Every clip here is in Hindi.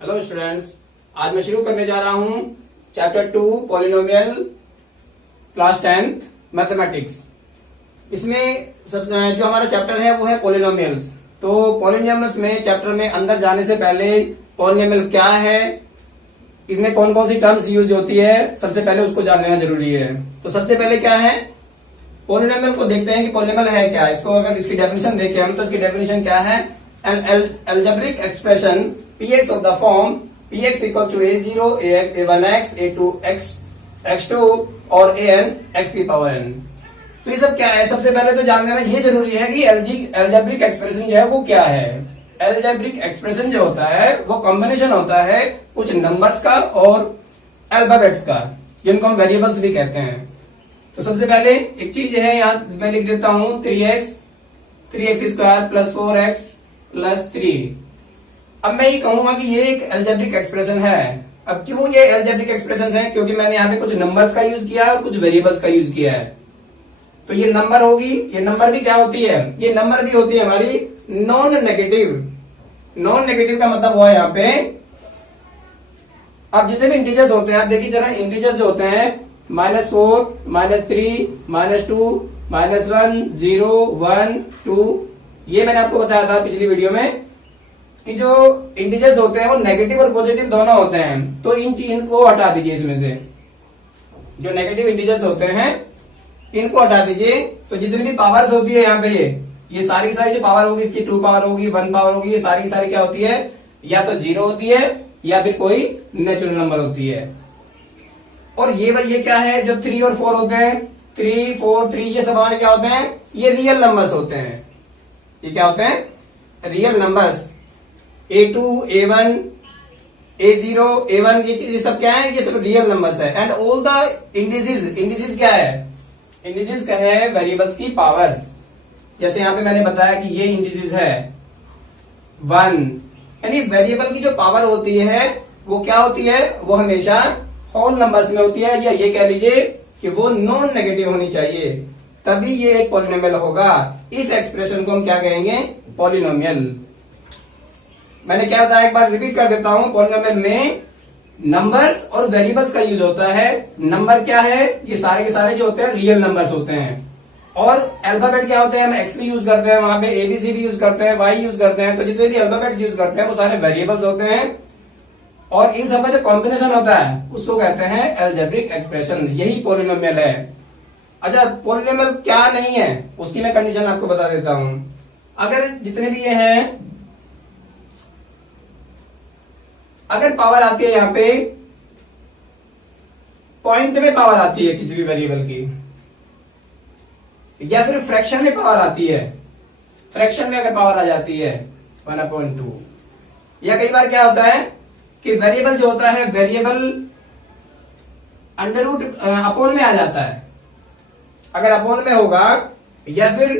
हेलो स्टूडेंट्स, आज मैं शुरू करने जा रहा हूं chapter 2 polynomial class 10th mathematics. इसमें जो हमारा चैप्टर है वो है पॉलिनोमियल्स। तो पॉलिनोमियल्स में चैप्टर में अंदर जाने से पहले पॉलिनोमियल क्या है, इसमें कौन कौन सी टर्म्स यूज होती है, सबसे पहले उसको जान लेना जरूरी है। तो सबसे पहले क्या है, पॉलिनोमियल को देखते हैं कि पॉलिनोमियल है क्या। इसको अगर इसकी डेफिनेशन देखें हम तो इसकी डेफिनेशन क्या है, algebraic expression px of the form px equals to a0 a1x a2 x2 और an x की पावर n। तो ये सब क्या है, सबसे पहले तो जान लेना ये जरूरी है कि algebraic expression जो है वो क्या है। algebraic expression जो होता है वो कॉम्बिनेशन होता है कुछ नंबर्स का और अल्फाबेट्स का, जिनको हम वेरिएबल्स भी कहते हैं। तो सबसे पहले एक चीज है, यहाँ मैं लिख देता हूं 3x square plus 4x plus 3। अब मैं ये कहूंगा कि ये एक एल्जेब्रिक एक्सप्रेशन है। अब क्यों ये एल्जेब्रिक एक्सप्रेशन है, क्योंकि मैंने यहाँ पे कुछ नंबर्स का यूज किया है और कुछ वेरिएबल्स का यूज किया है। तो ये नंबर होगी, ये नंबर भी क्या होती है, ये नंबर भी होती है हमारी नॉन नेगेटिव। नॉन नेगेटिव का मतलब हुआ यहाँ पे, अब जितने भी इंटीजर्स होते हैं आप देखिए जरा, इंटीजर्स जो होते हैं -4 -3 -2 -1 0 1 2, ये मैंने आपको बताया था पिछली वीडियो में कि जो इंटीजर्स होते हैं वो नेगेटिव और पॉजिटिव दोनों होते हैं। तो इन चीज को हटा दीजिए, इसमें से जो नेगेटिव इंटीजर्स होते हैं इनको हटा दीजिए। तो जितनी भी पावर्स होती है यहाँ पे ये सारी जो पावर होगी, इसकी 2 पावर होगी 1 पावर होगी, ये सारी क्या होती है, या तो 0 होती है या फिर कोई नेचुरल नंबर होती है। और ये क्या है, जो 3 और 4 होते हैं, 3 4 3, ये सब हमारे क्या होते हैं, ये रियल नंबर्स होते हैं। ये क्या होते हैं, real numbers. A2 A1 A0 A1, ये सब क्या है, ये सब रियल नंबर्स है। एंड ऑल द इंडिसेस क्या है, इंडिसेस क्या है, वेरिएबल्स की पावर्स। जैसे यहां पे मैंने बताया कि ये इंडिसेस है 1, यानी वेरिएबल की जो पावर होती है वो क्या होती है, वो हमेशा होल नंबर्स में होती है, या ये कह लीजिए कि वो नॉन नेगेटिव होनी चाहिए, तभी ये एक पॉलिनोमियल होगा। इस एक्सप्रेशन को हम क्या कहेंगे, पॉलिनोमियल। मैंने क्या बताया, एक बार रिपीट कर देता हूं। पॉलिनोमियल में नंबर्स और वेरिएबल्स का यूज होता है। नंबर क्या है, ये सारे के सारे जो होते हैं रियल नंबर्स होते हैं। और अल्फाबेट क्या होते हैं, हम एक्स भी यूज करते हैं, वहां पे एबीसी भी यूज करते हैं, वाई यूज करते हैं। तो जितने भी अल्फाबेट यूज करते हैं वो सारे वेरिएबल्स होते हैं। और इन सबका जो कॉम्बिनेशन होता है उसको कहते हैं एल्जेब्रिक एक्सप्रेशन। यही पॉलिनोमियल है। अच्छा, पॉलिनोमियल क्या नहीं है उसकी मैं कंडीशन आपको बता देता हूं। अगर जितने भी ये हैं, अगर पावर आती है यहां पे पॉइंट में पावर आती है किसी भी वेरिएबल की, या फिर फ्रैक्शन में पावर आती है, फ्रैक्शन में अगर पावर आ जाती है 1/2, या कई बार क्या होता है कि वेरिएबल जो होता है, वेरिएबल अंडर रूट अपोन में आ जाता है। अगर अपोन में होगा, या फिर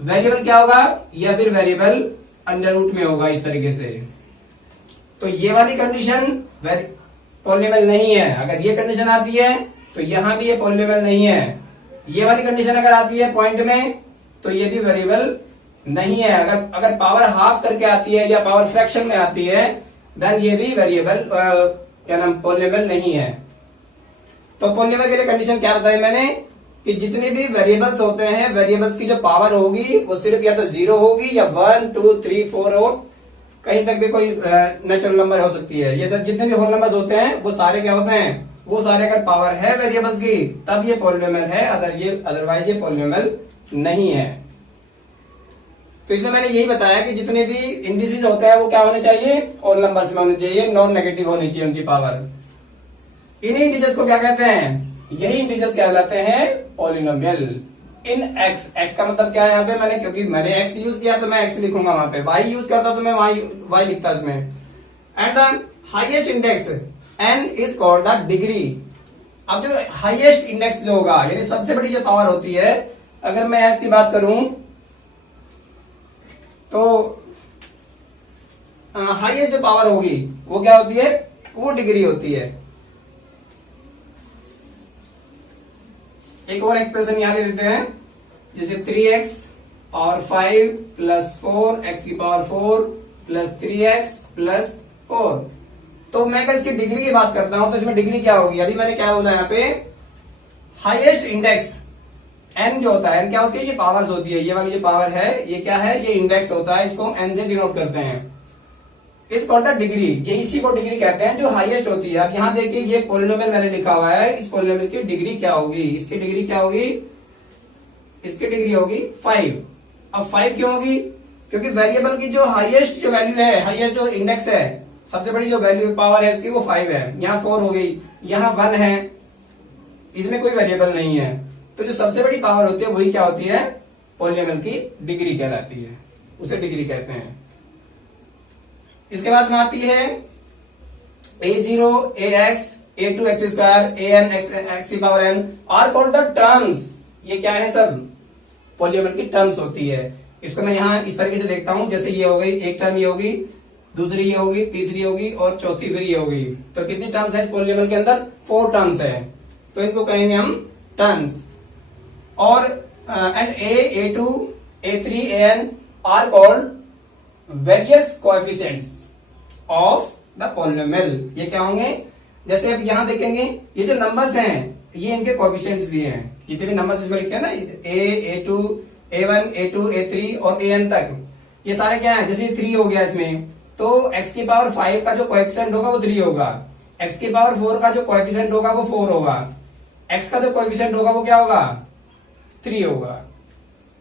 वेरिएबल क्या होगा, या फिर वेरिएबल अंडर रूट में होगा, इस तरीके से। तो ये वाली कंडीशन पॉलिनोमियल नहीं है। अगर ये कंडीशन आती है तो यहां भी ये पॉलिनोमियल नहीं है। ये वाली कंडीशन अगर आती है पॉइंट में तो ये भी वेरिएबल नहीं है। अगर पावर हाफ करके आती है या पावर फ्रैक्शन में आती है, देन ये भी वेरिएबल क्या नाम, पॉलिनोमियल नहीं है। तो पॉलिनोमियल के लिए कंडीशन क्या बताई मैंने, कि जितने भी वेरिएबल्स होते हैं, वेरिएबल्स की जो पावर होगी वो सिर्फ या तो 0 होगी, या 1 2 3 4 और कहीं तक भी कोई नेचुरल नंबर हो सकती है। ये सब जितने भी होल नंबर्स होते हैं वो सारे क्या होते हैं, वो सारे अगर पावर है वेरिएबल्स की तब ये पॉलिनोमियल है, अदरवाइज ये पॉलिनोमियल नहीं है। तो इसमें मैंने यही बताया कि जितने भी इंडिसेस होते हैं वो क्या होने चाहिए, होल नंबर्स में होने चाहिए, नॉन नेगेटिव होनी चाहिए उनकी पावर। इन्हीं इंडिसेस को क्या कहते हैं, यही इंडिसेस कहलाते हैं पॉलिनोमियल। इन एक्स का मतलब क्या है यहाँ पे, मैंने क्योंकि मैंने एक्स यूज किया तो मैं एक्स लिखूंगा, वहां पे वाई यूज करता तो मैं वाई लिखता उसमें। And the highest index n is called the degree. अब जो हाईएस्ट इंडेक्स जो होगा, यानी सबसे बड़ी जो पावर होती है, अगर मैं एस की बात करूं तो हाईएस्ट जो पावर होगी वो क्या होती है, वो डिग्री होती है। एक और एक्सप्रेशन यहां दे देते हैं, जैसे 3x पावर 5 प्लस 4 x की पावर 4 प्लस 3x प्लस 4। तो मैं अगर इसकी डिग्री की बात करता हूं तो इसमें डिग्री क्या होगी, अभी मैंने क्या बोला यहाँ पे, हाईएस्ट इंडेक्स n जो होता है, n क्या होती है, ये पावर्स होती है, ये वाली जो पावर है ये क्या है, ये इंडेक्स होता है, इसको हम n से डिनोट करते हैं। इस कॉल्ड द डिग्री, ये इसी को डिग्री कहते हैं जो हाईएस्ट होती है। अब यहाँ देखिए ये पॉलिनोमियल मैंने लिखा हुआ है, इस पॉलिनोमियल की डिग्री क्या होगी, इसकी डिग्री क्या होगी, इसकी डिग्री होगी 5। अब 5 क्यों होगी, क्योंकि वेरिएबल की जो हाईएस्ट जो वैल्यू है, हाईएस्ट जो इंडेक्स है, सबसे बड़ी जो वैल्यू पावर है उसकी वो 5 है। यहाँ 4 हो गई, यहाँ 1 है, इसमें कोई वेरिएबल नहीं है। तो जो सबसे बड़ी पावर होती है वही क्या होती है, पॉलिनोमियल की डिग्री कहलाती है, उसे डिग्री कहते हैं। इसके बाद में आती है a0, ax, a2 x square, an x की power n are called the terms. ये क्या है, सब पॉलिनोमियल की टर्म्स होती है। इसको मैं यहाँ इस तरीके से देखता हूं, जैसे ये हो गई एक टर्म, ये होगी दूसरी, ये होगी तीसरी, होगी और चौथी फिर ये होगी। तो कितनी टर्म्स है इस पॉलिनोमियल के अंदर, 4 टर्म्स है, तो इनको कहेंगे हम टर्म्स। और and a2, a3, an are called various coefficients of the polynomial. ये क्या होंगे, जैसे अब यहां देखेंगे ये जो नंबर्स हैं ये इनके कोएफिशिएंट्स दिए हैं, जितने भी नंबर्स इसमें लिखे हैं ना, a2, a1, a2, a3 और an तक, ये सारे क्या है, जैसे 3 हो गया इसमें, तो x की पावर 5 का जो कोएफिशिएंट होगा वो 3 होगा, x की पावर 4 का जो कोएफिशिएंट होगा वो 4 होगा, x का जो कोएफिशिएंट होगा वो क्या होगा, 3 होगा।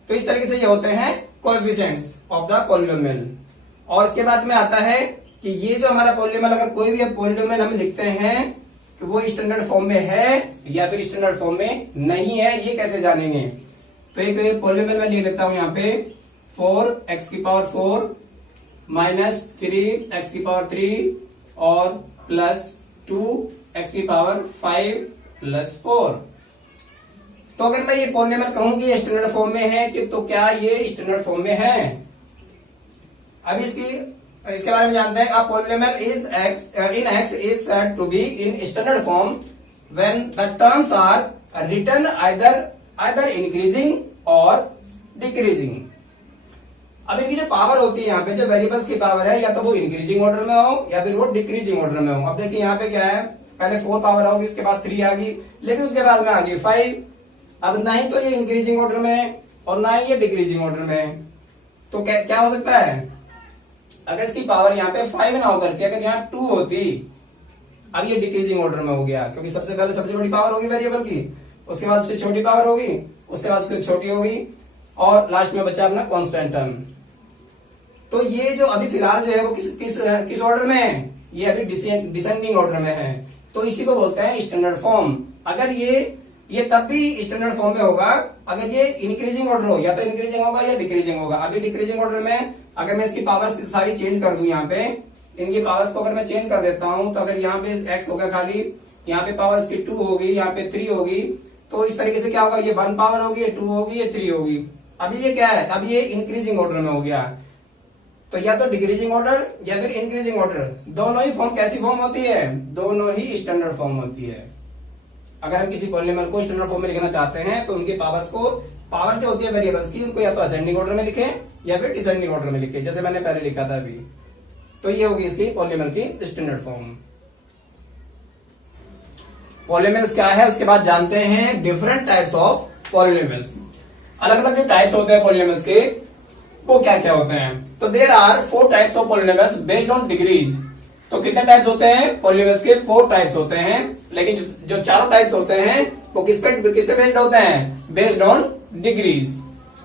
तो इस तरीके से ये होते हैं कोएफिशिएंट्स ऑफ द पॉलिनोमियल। और इसके बाद में आता है कि ये जो हमारा पॉलिनोमियल, अगर कोई भी पॉलिनोमियल हम लिखते हैं कि वो स्टैंडर्ड फॉर्म में है या फिर स्टैंडर्ड फॉर्म में नहीं है, ये कैसे जानेंगे। तो एक पॉलिनोमियल मैं लिख लेता हूं यहाँ पे 4x की पावर 4 माइनस 3x की पावर 3 और प्लस 2x की पावर 5 प्लस 4। तो अगर मैं ये पॉलिनोमियल कहूं कि ये स्टैंडर्ड फॉर्म में है कि, तो क्या ये स्टैंडर्ड फॉर्म में है। अभी इसके बारे में जानते हैं। A polynomial is x is said to be in standard form when the terms are written either increasing और डिक्रीजिंग। अब इनकी जो पावर होती है यहाँ पे, जो वेरिएबल्स की पावर है, या तो वो इंक्रीजिंग ऑर्डर में हो या फिर वो डिक्रीजिंग ऑर्डर में हो। अब देखिए यहाँ पे क्या है, पहले 4 पावर होगी, उसके बाद 3 आ गई, लेकिन उसके बाद में आ गई 5। अब ना ही तो ये इंक्रीजिंग ऑर्डर में है और ना ही ये डिक्रीजिंग ऑर्डर में है। तो क्या हो सकता है, अगर इसकी पावर यहाँ पे 5 ना होकर के अगर यहाँ 2 होती, अब ये डिक्रीजिंग ऑर्डर में हो गया, क्योंकि सबसे पहले सबसे बड़ी पावर होगी वेरिएबल की, उसके बाद उससे छोटी पावर होगी, उसके बाद उसकी छोटी होगी, और लास्ट में बचा अपना कांस्टेंट टर्म। तो ये जो अभी फिलहाल जो है वो किस ऑर्डर में है, ये अभी डिसेंडिंग ऑर्डर में है। तो इसी को बोलते हैं स्टैंडर्ड फॉर्म। अगर ये तब भी स्टैंडर्ड फॉर्म में होगा अगर ये इंक्रीजिंग ऑर्डर हो, या तो इंक्रीजिंग होगा या डिक्रीजिंग होगा। अभी डिक्रीजिंग ऑर्डर में अगर मैं इसकी पावर्स सारी चेंज कर दूं, यहाँ पे इनकी पावर्स को अगर मैं चेंज कर देता हूं, तो अगर यहाँ पे x हो गया खाली, यहाँ पे पावर इसकी 2 होगी, यहाँ पे 3 होगी, तो इस तरीके से क्या होगा, ये 1 पावर होगी, ये 2 होगी, ये 3 होगी। अभी ये क्या है, अभी ये इंक्रीजिंग ऑर्डर में हो गया। तो या तो डिक्रीजिंग ऑर्डर या फिर इंक्रीजिंग ऑर्डर, दोनों ही फॉर्म कैसी फॉर्म होती है, दोनों ही स्टैंडर्ड फॉर्म होती है। अगर हम किसी पॉलिनोमियल को स्टैंडर्ड फॉर्म में लिखना चाहते हैं तो उनके पावर्स को, पावर जो होती है वेरिएबल्स की, उनको या तो असेंडिंग ऑर्डर में लिखें या फिर डिसेंडिंग ऑर्डर में लिखें, जैसे मैंने पहले लिखा था अभी। तो ये होगी इसकी पॉलिनोमियल की स्टैंडर्ड फॉर्म। पॉलिनोमियल्स क्या है उसके बाद जानते हैं डिफरेंट टाइप्स ऑफ पॉलिनोमियल्स। अलग अलग जो टाइप्स होते हैं पॉलिनोमियल्स के, वो क्या क्या होते हैं। तो there are 4 types of polynomials based on degrees. तो कितने टाइप्स होते हैं पॉलिनोमियल्स के, 4 टाइप्स होते हैं। लेकिन जो 4 टाइप्स होते हैं वो किस पे बेस्ड होते हैं, बेस्ड ऑन डिग्रीज।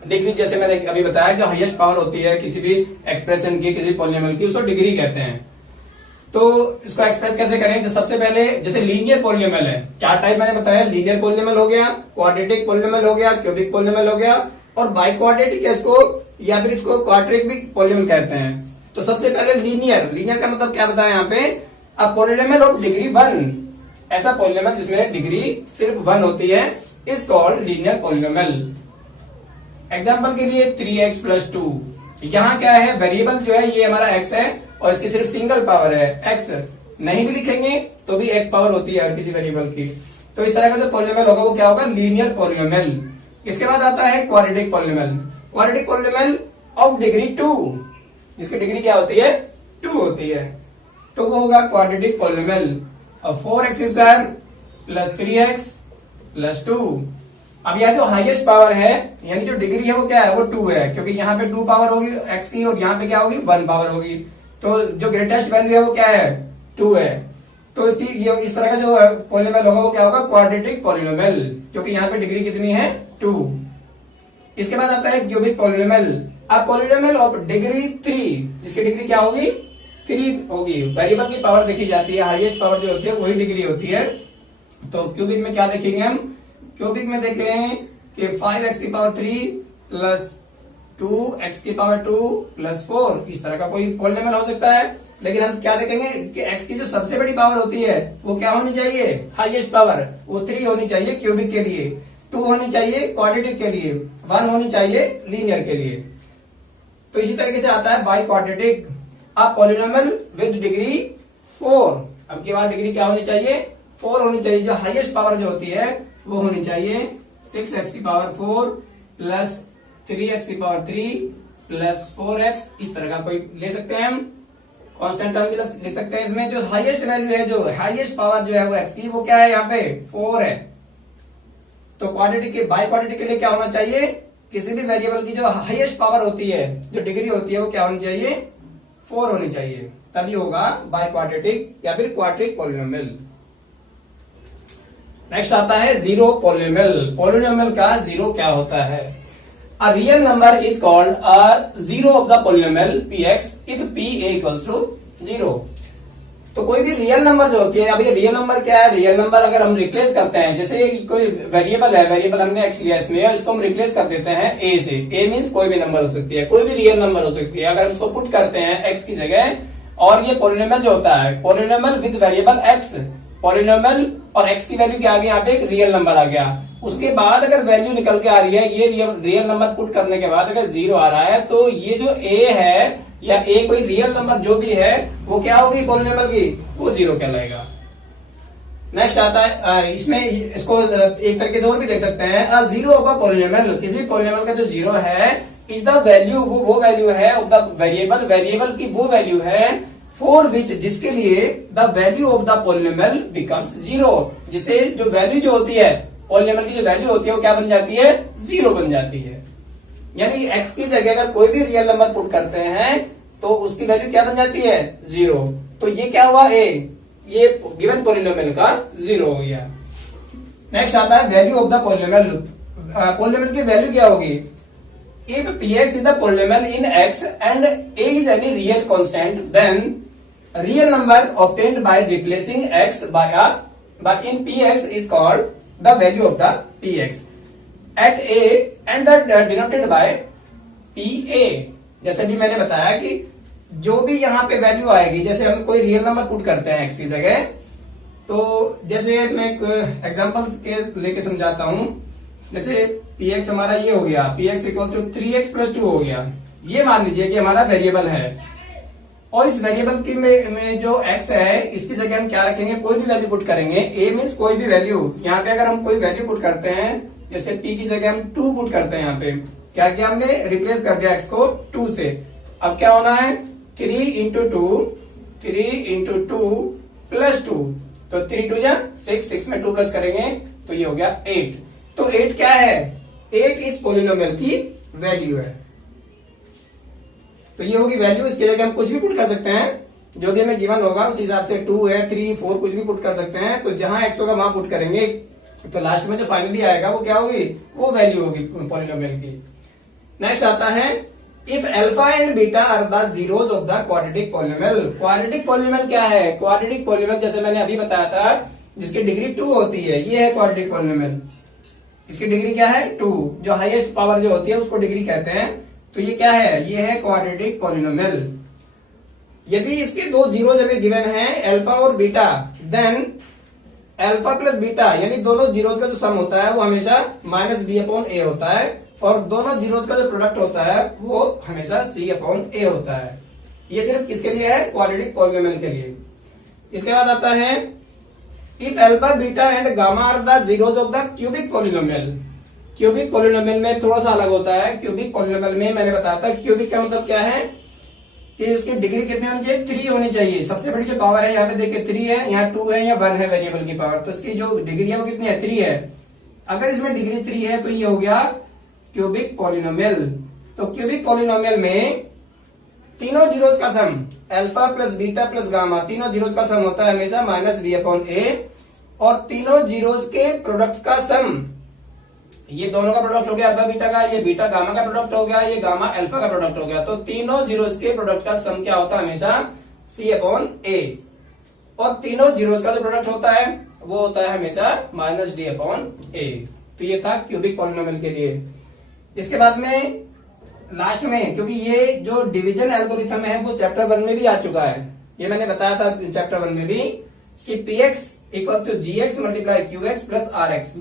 डिग्री जैसे मैंने अभी बताया, जो हाईएस्ट पावर होती है किसी भी एक्सप्रेशन की, किसी पॉलिनोमियल की, उसको डिग्री कहते हैं। तो इसको एक्सप्रेस कैसे करें, जो सबसे पहले जैसे लीनियर पॉलिनोमियल है, 4 टाइप मैंने बताया, लीनियर पॉलिनोमियल हो गया, क्वाड्रेटिक पॉलिनोमियल हो गया, क्यूबिक पॉलिनोमियल हो गया, और बाई क्वाड्रेटिक इसको, या फिर इसको क्वाड्रेटिक भी पॉलिनोमियल कहते हैं। तो सबसे पहले लीनियर का मतलब क्या बताया यहाँ पे, अ पॉलिनोमियल ऑफ डिग्री 1, ऐसा पॉलिनोमियल जिसमें डिग्री सिर्फ 1 होती है, is called linear polynomial. Example के लिए 3x + 2, यहाँ क्या है, वेरिएबल जो है ये हमारा x है और इसकी सिर्फ सिंगल पावर है x, नहीं भी लिखेंगे तो भी x पावर होती है किसी वेरिएबल की। तो इस तरह का जो पॉलिनोमियल होगा वो क्या होगा, लीनियर पॉलिनोमियल। इसके बाद आता है quadratic polynomial. Quadratic polynomial of degree 2, जिसकी डिग्री क्या होती है, 2 होती है। तो वो होगा क्वाड्रेटिक पॉलिनोमियल। अब 4x² प्लस 3x प्लस 2। अब यह जो हाईएस्ट पावर है यानी जो डिग्री है वो क्या है, वो 2 है, क्योंकि यहाँ पे 2 पावर होगी x की और यहाँ पे क्या होगी 1 पावर होगी। तो जो ग्रेटेस्ट वैल्यू है वो क्या है, 2 है। तो इसकी ये इस तरह का जो पॉलिनोमियल होगा वो क्या होगा, क्वाड्रेटिक पॉलिनोमियल, क्योंकि यहाँ पे डिग्री कितनी है, 2। इसके बाद आता है क्यूबिक पॉलिनोमियल। अब पॉलिनोमियल ऑफ डिग्री 3, जिसकी डिग्री क्या होगी, 3 होगी। वेरिएबल की पावर देखी जाती है, हाईएस्ट पावर जो होती है वही डिग्री होती है। तो क्यूबिक में क्या देखेंगे हम, क्यूबिक में देखें कि 5x की पावर 3 प्लस 2x की पावर 2 प्लस 4, इस तरह का कोई पॉलिनोमियल हो सकता है। लेकिन हम क्या देखेंगे कि x की जो सबसे बड़ी पावर होती है वो क्या होनी चाहिए, हाईएस्ट पावर, वो 3 होनी चाहिए क्यूबिक के लिए, 2 होनी चाहिए क्वाड्रेटिक के लिए, 1 होनी चाहिए लीनियर के लिए। तो इसी तरीके से आता है बाई क्वाड्रेटिक। अब पॉलिनोमियल विद डिग्री 4, अब की बार डिग्री क्या होनी चाहिए, 4 होनी चाहिए। जो हाईएस्ट पावर जो होती है वो होनी चाहिए 6x की पावर 4 प्लस 3x की पावर 3 प्लस 4x, इस तरह का कोई ले सकते हैं हम कांस्टेंट टर्म भी लिख सकते हैं। इसमें जो हाईएस्ट वैल्यू है, जो हाईएस्ट पावर जो है वो x की, वो क्या है, यहाँ पे 4 है। तो क्वाड्रेटिक के, बाई क्वाड्रेटिक के लिए क्या होना चाहिए, किसी भी वेरिएबल की जो हाईएस्ट पावर होती है, जो डिग्री होती है, वो क्या होनी चाहिए, 4 होनी चाहिए, तभी होगा बाई क्वाड्रेटिक या फिर क्वाड्रेटिक पॉलिनोमियल। नेक्स्ट आता है जीरो पॉलिनोमियल। पॉलिनोमियल का जीरो क्या होता है, a real number is called a zero of the polynomial px if p equals to 0। तो कोई भी रियल नंबर जो होती है, अब ये रियल नंबर क्या है, रियल नंबर अगर हम रिप्लेस करते हैं, जैसे कोई वेरिएबल है, वेरिएबल हमने x लिया इसमें, इसको हम रिप्लेस कर देते हैं a से। a मीन्स कोई भी नंबर हो सकती है, कोई भी रियल नंबर हो सकती है। अगर हम इसको पुट करते हैं x की जगह, और ये पॉलिनोमियल जो होता है, polynomial with variable x, polynomial और x की वैल्यू क्या आ गई, यहाँ पे एक रियल नंबर आ गया। उसके बाद अगर वैल्यू निकल के आ रही है, ये रियल नंबर पुट करने के बाद अगर 0 आ रहा है, तो ये जो a है या a कोई रियल नंबर जो भी है, वो क्या होगी पॉलिनोमियल की, वो 0 कहलाएगा। नेक्स्ट आता है, इसमें इसको एक तरीके से और भी देख सकते हैं, अ जीरो ऑफ अ पॉलिनोमियल, किसी भी पॉलिनोमियल का जो 0 है, इज द वैल्यू, वो वैल्यू है ऑफ द वेरिएबल, वेरिएबल की वो वैल्यू है फॉर विच, जिसके लिए the value of the polynomial becomes 0, जिसे जो वैल्यू जो होती है, पॉलिनोमियल की जो वैल्यू होती है वो क्या बन जाती है, 0 बन जाती है। यानी x की जगह अगर कोई भी रियल नंबर पुट करते हैं तो उसकी वैल्यू क्या बन जाती है, 0। तो ये क्या हुआ, a, ये गिवन पॉलिनोमियल का 0 हो गया। नेक्स्ट आता है value of the polynomial. Polynomial की वैल्यू क्या होगी, if px is the polynomial in x and a is any real constant, then real number obtained by replacing x by in px is called the value of the px at a and the denoted by pa। जैसे भी मैंने बताया कि जो भी यहाँ पे वैल्यू आएगी, जैसे हम कोई रियल नंबर पुट करते हैं x की जगह, तो जैसे मैं एक एग्जांपल के लेके समझाता हूं। जैसे px हमारा ये हो गया, px equal to 3x plus 2 हो गया। ये मान लीजिए कि हमारा वेरिएबल है, और इस वेरिएबल की में जो x है, इसकी जगह हम क्या रखेंगे, कोई भी वैल्यू पुट करेंगे। a मीन्स कोई भी वैल्यू, यहाँ पे अगर हम कोई वैल्यू पुट करते हैं, जैसे p की जगह हम 2 पुट करते हैं, यहाँ पे क्या किया हमने, रिप्लेस कर दिया x को 2 से। अब क्या होना है, 3 इंटू 2 प्लस 2, तो 3 2 जा 6 में 2 प्लस करेंगे तो ये हो गया 8। तो 8 क्या है, 8 इस पॉलिनोमियल की वैल्यू है। तो ये होगी वैल्यू, इसके जगह हम कुछ भी पुट कर सकते हैं, जो भी हमें गिवन होगा उस हिसाब से 2 है, 3, 4 कुछ भी पुट कर सकते हैं। तो जहां x होगा वहां पुट करेंगे, तो लास्ट में जो फाइनली आएगा वो क्या होगी, वो वैल्यू होगी पॉलिनोमियल की। नेक्स्ट आता है, if alpha and beta are the zeros of the quadratic polynomial. Quadratic polynomial क्या है, क्वाड्रेटिक पॉलिनोमियल जैसे मैंने अभी बताया था, जिसकी डिग्री 2 होती है, ये है क्वाड्रेटिक पॉलिनोमियल। इसकी डिग्री क्या है, 2, जो हाईएस्ट पावर जो होती है उसको डिग्री कहते हैं। तो ये क्या है, ये है क्वाड्रेटिक पॉलिनोमियल। यदि इसके दो जीरो जब गिवन है, अल्फा और beta, then alpha plus beta यानी दोनों जीरोज का जो सम होता है वो हमेशा -b/a होता है, और दोनों जीरोज का जो प्रोडक्ट होता है वो हमेशा c/a होता है। ये सिर्फ किसके लिए है, क्वाड्रेटिक पॉलिनोमियल के लिए। इसके बाद आता है, if alpha beta and gamma are the zeros of the cubic polynomial. Cubic polynomial में थोड़ा सा अलग होता है। क्यूबिक पॉलिनोमियल में मैंने बताया था, क्यूबिक का मतलब क्या है, कि उसकी डिग्री कितनी होनी चाहिए, 3 होनी चाहिए। सबसे बड़ी जो पावर है यहाँ पे देखिए 3 है, यहाँ 2 है या 1 है वेरिएबल की पावर, तो इसकी जो डिग्री है वो कितनी है, 3 है। अगर इसमें डिग्री 3 है तो ये हो गया क्यूबिक पॉलिनोमियल। तो क्यूबिक पॉलिनोमियल में तीनों जीरोस का sum alpha plus beta plus gamma, तीनों जीरोस का सम होता है हमेशा माइनस बी अपॉन ए, और तीनों जीरोस के प्रोडक्ट का सम, ये दोनों का प्रोडक्ट हो गया अल्फा बीटा का, ये बीटा गामा का प्रोडक्ट हो गया, ये गामा अल्फा का प्रोडक्ट हो गया। तो तीनों जीरोस के प्रोडक्ट का सम क्या होता है हमेशा सी अपॉन ए, और तीनों जीरोस का जो प्रोडक्ट होता है वो होता है हमेशा माइनस डी अपॉन ए। तो ये था क्यूबिक पॉलिनोमियल के लिए। इसके बाद में लास्ट में, क्योंकि ये जो डिवीजन एल्गोरिथम है वो चैप्टर 1 में भी आ चुका है, ये मैंने बताया था चैप्टर 1 में भी कि P X equal to G X multiply Q X plus R X,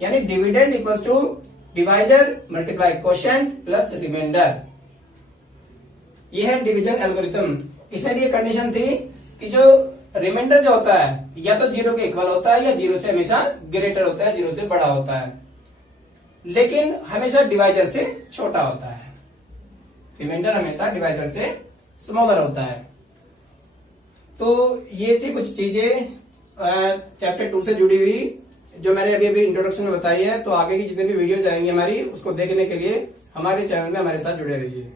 यानी dividend equal to divisor multiply quotient plus remainder. ये है डिवीजन एल्गोरिथम। इसमें भी ये कंडीशन थी कि जो रिमाइंडर जो होता है या तो 0 के इक्वल होता है या 0 से हमेशा ग्रेटर होता है, 0 से बड़ा होता है, लेकिन हमेशा डिवाइजर से छोटा होता है। रिमाइंडर हमेशा डिवाइजर से स्मॉलर होता है। तो ये थी कुछ चीजें चैप्टर 2 से जुड़ी हुई जो मैंने अभी इंट्रोडक्शन में बताई है। तो आगे की जितनी भी वीडियोज आएंगी हमारी, उसको देखने के लिए हमारे चैनल में हमारे साथ जुड़े रहिए।